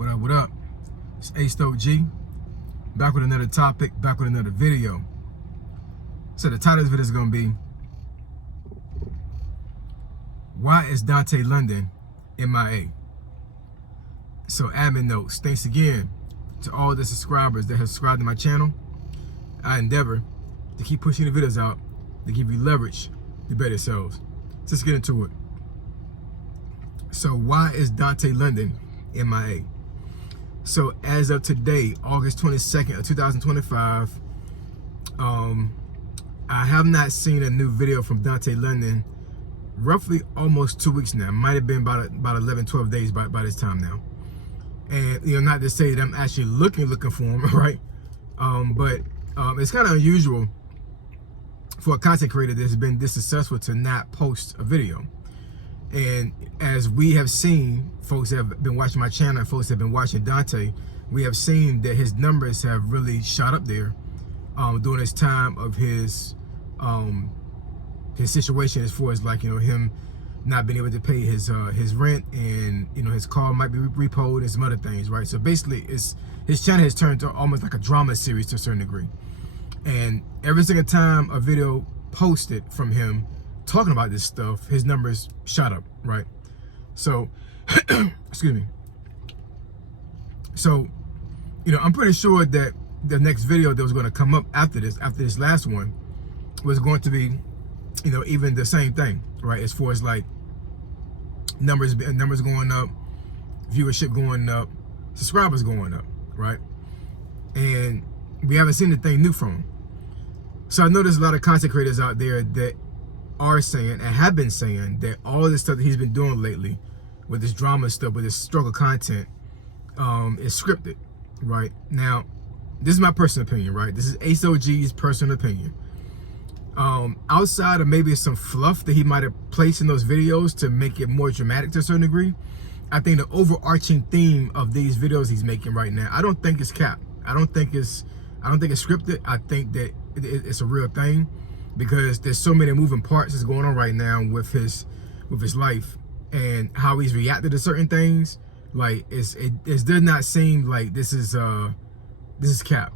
What up? It's A-Stoke-G, back with another topic, back with another video. So the title of this video is going to be, why is Dontay London MIA? So admin notes, thanks again to all the subscribers that have subscribed to my channel. I endeavor to keep pushing the videos out to give you leverage to better yourselves. So let's get into it. So why is Dontay London MIA? So as of today, August 22nd of 2025, I have not seen a new video from Dontay London roughly almost 2 weeks now. It might have been about 11, 12 days by this time now. And not to say that I'm actually looking for him, right? But it's kind of unusual for a content creator that's been this successful to not post a video. And as we have seen, folks that have been watching my channel and folks that have been watching Dante, we have seen that his numbers have really shot up there during this time of his situation, as far as him not being able to pay his rent, and his car might be repoed and some other things, right? So basically, his channel has turned to almost like a drama series to a certain degree. And every single time a video posted from him talking about this stuff, his numbers shot up, right? So excuse me. So I'm pretty sure that the next video that was going to come up after this last one, was going to be even the same thing, right? As far as like numbers going up, viewership going up, subscribers going up, right? And we haven't seen anything new from him. So I know there's a lot of content creators out there that are saying and have been saying that all this stuff that he's been doing lately with this drama stuff, with this struggle content, is scripted, right? Now, this is my personal opinion, right? This is A-Stoke-G's personal opinion. Outside of maybe some fluff that he might have placed in those videos to make it more dramatic to a certain degree, I think the overarching theme of these videos he's making right now, I don't think it's capped. I don't think it's scripted. I think that it's a real thing, because there's so many moving parts that's going on right now with his life and how he's reacted to certain things. Like it does not seem like this is cap.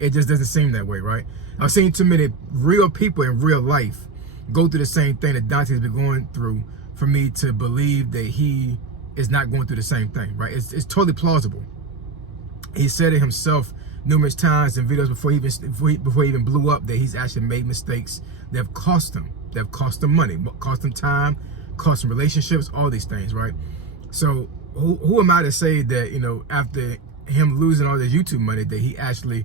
It just doesn't seem that way, right? I've seen too many real people in real life go through the same thing that Dante's been going through for me to believe that he is not going through the same thing, right? It's totally plausible. He said it himself numerous times in videos before he even blew up, that he's actually made mistakes that have cost him. That have cost him money, cost him time, cost him relationships, all these things, right? So who am I to say that, after him losing all this YouTube money, that he actually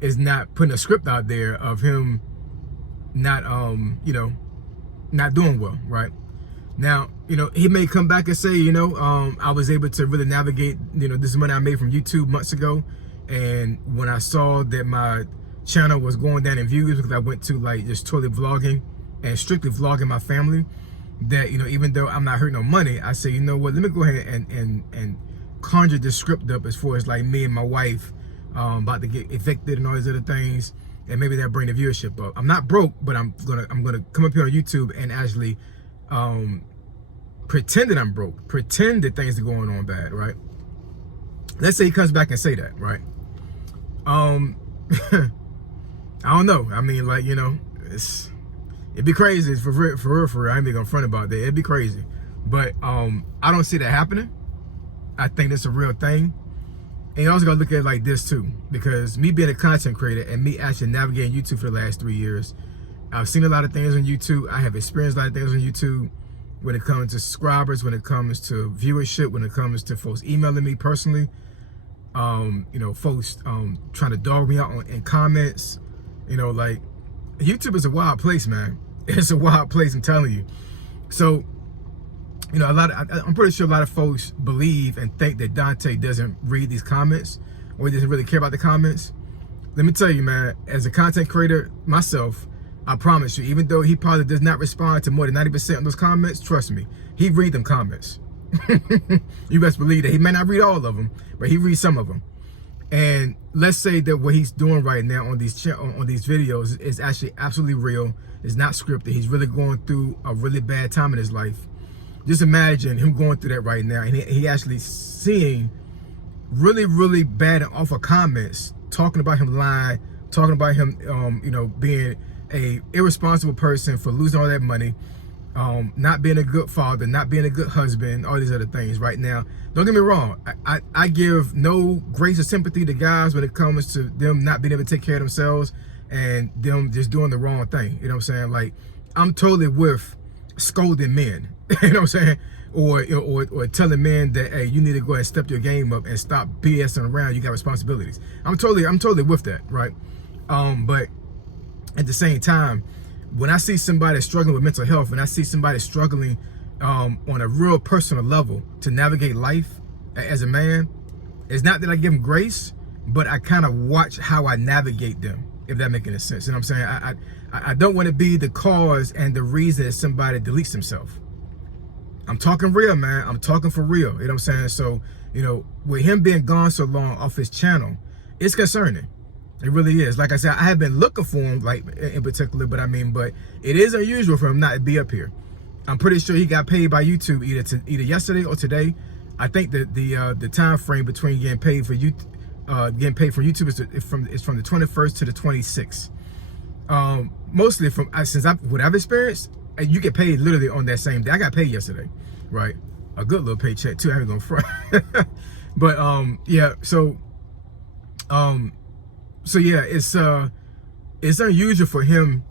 is not putting a script out there of him not not doing well, right? Now, he may come back and say, I was able to really navigate, this money I made from YouTube months ago. And when I saw that my channel was going down in views because I went to just totally vlogging and strictly vlogging my family, that, even though I'm not hurting no money, I say, you know what, let me go ahead and conjure this script up as far as me and my wife about to get evicted and all these other things. And maybe that'll bring the viewership up. I'm not broke, but I'm gonna come up here on YouTube and actually pretend that I'm broke, pretend that things are going on bad, right? Let's say he comes back and say that, right? I don't know. I mean, it'd be crazy for real. I ain't even gonna front about that. It'd be crazy, but I don't see that happening. I think that's a real thing. And you also gotta look at it like this too, because me being a content creator and me actually navigating YouTube for the last 3 years, I've seen a lot of things on YouTube. I have experienced a lot of things on YouTube when it comes to subscribers, when it comes to viewership, when it comes to folks emailing me personally, folks trying to dog me out in comments. YouTube is a wild place, man. It's a wild place, I'm telling you. So, I'm pretty sure a lot of folks believe and think that Dante doesn't read these comments, or he doesn't really care about the comments. Let me tell you, man, as a content creator myself, I promise you, even though he probably does not respond to more than 90% of those comments, trust me, he read them comments. You best believe that. He may not read all of them, but he reads some of them. And let's say that what he's doing right now on these videos is actually absolutely real. It's not scripted. He's really going through a really bad time in his life. just imagine him going through that right now, and he actually seeing really, really bad and awful comments talking about him lying, talking about him, you know, being a irresponsible person for losing all that money, not being a good father, not being a good husband, all these other things right now. Don't get me wrong. I give no grace or sympathy to guys when it comes to them not being able to take care of themselves and them just doing the wrong thing. You know what I'm saying? Like, I'm totally with scolding men. You know what I'm saying? Or telling men that, hey, you need to go ahead and step your game up and stop BSing around. You got responsibilities. I'm totally with that, right? But at the same time, when I see somebody struggling with mental health, and I see somebody struggling on a real personal level to navigate life as a man, it's not that I give them grace, but I kind of watch how I navigate them, if that makes any sense. You know what I'm saying? I don't want to be the cause and the reason that somebody deletes himself. I'm talking real, man. I'm talking for real. You know what I'm saying? So, you know, with him being gone so long off his channel, it's concerning. It really is. Like I said, I have been looking for him, like, in particular, but it is unusual for him not to be up here. I'm pretty sure he got paid by YouTube either yesterday or today. I think that the time frame between getting paid from YouTube is from the 21st to the 26th. Mostly since what I've experienced, you get paid literally on that same day. I got paid yesterday, right? A good little paycheck too. I ain't gonna front. But yeah. So yeah, it's unusual for him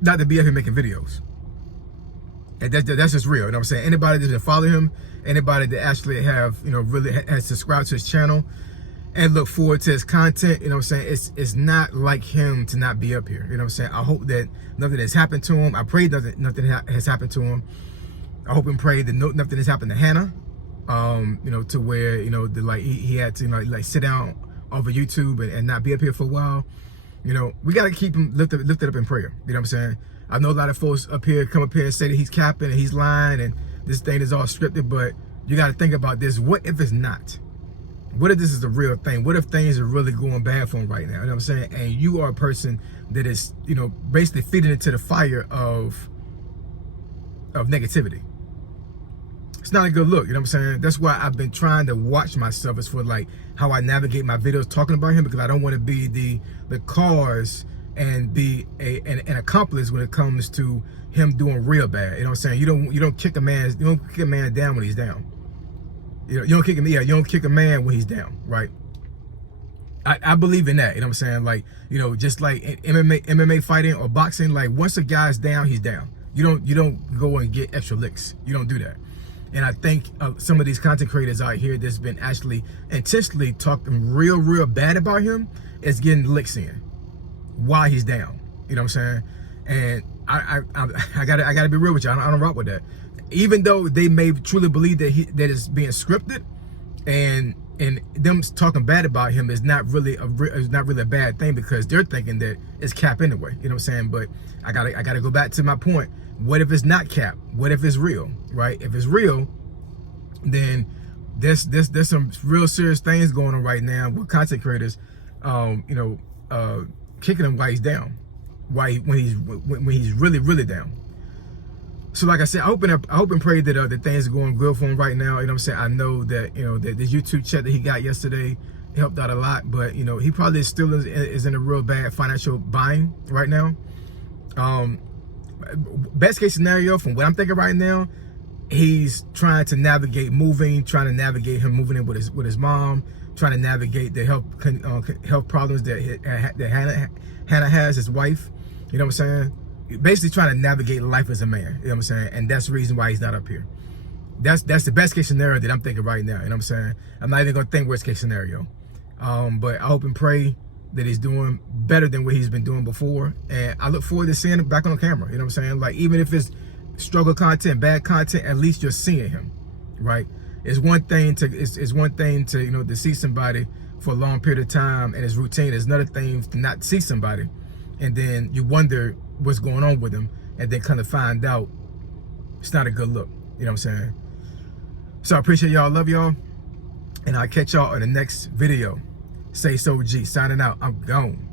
not to be up here making videos. And that's just real. You know what I'm saying? Anybody that follow him, anybody that actually have, you know, really has subscribed to his channel and look forward to his content, you know what I'm saying? It's not like him to not be up here. You know what I'm saying? I hope that nothing has happened to him. I pray nothing has happened to him. I hope and pray that nothing has happened to Hannah. You know, to where, you know, he had to, you know, like sit down off of YouTube and not be up here for a while. You know, we got to keep him lifted up in prayer. You know what I'm saying? I know a lot of folks up here come up here and say that he's capping and he's lying and this thing is all scripted, but you got to think about this. What if it's not? What if this is the real thing? What if things are really going bad for him right now? You know what I'm saying? And you are a person that is, you know, basically feeding into the fire of negativity. It's not a good look, you know what I'm saying? That's why I've been trying to watch myself as for like how I navigate my videos talking about him, because I don't want to be the cause and be an accomplice when it comes to him doing real bad. You know what I'm saying? You don't kick a man down when he's down. You know, you don't kick a man when he's down, right? I believe in that. You know what I'm saying? Like, you know, just like in MMA fighting or boxing, like once a guy's down, he's down. You don't go and get extra licks. You don't do that. And I think some of these content creators out here that's been actually intentionally talking real bad about him is getting licks in while he's down. You know what I'm saying? And I gotta be real with you. I don't rock with that. Even though they may truly believe that it's being scripted, and them talking bad about him is not really a bad thing, because they're thinking that it's cap anyway. You know what I'm saying? But I gotta go back to my point. What if it's not cap? What if it's real? Right? If it's real, then there's some real serious things going on right now with content creators, you know, kicking him while he's down, when he's really down. So like I said, I hope and pray that the things are going good for him right now. You know what I'm saying? I know that, you know, that the YouTube check that he got yesterday helped out a lot, but you know, he probably still is in a real bad financial bind right now. Best case scenario, from what I'm thinking right now, he's trying to navigate moving, trying to navigate him moving in with his mom, trying to navigate the health problems that Hannah has, his wife. You know what I'm saying? Basically trying to navigate life as a man. You know what I'm saying? And that's the reason why he's not up here. That's the best case scenario that I'm thinking right now. You know what I'm saying? I'm not even gonna think worst case scenario. But I hope and pray that he's doing better than what he's been doing before, and I look forward to seeing him back on camera. You know what I'm saying? Like, even if it's struggle content, bad content, at least you're seeing him, right? It's one thing to you know, to see somebody for a long period of time and it's routine. It's another thing to not see somebody and then you wonder what's going on with them, and then kind of find out it's not a good look. You know what I'm saying? So I appreciate y'all, love y'all, and I'll catch y'all in the next video. Say So G, signing out. I'm gone.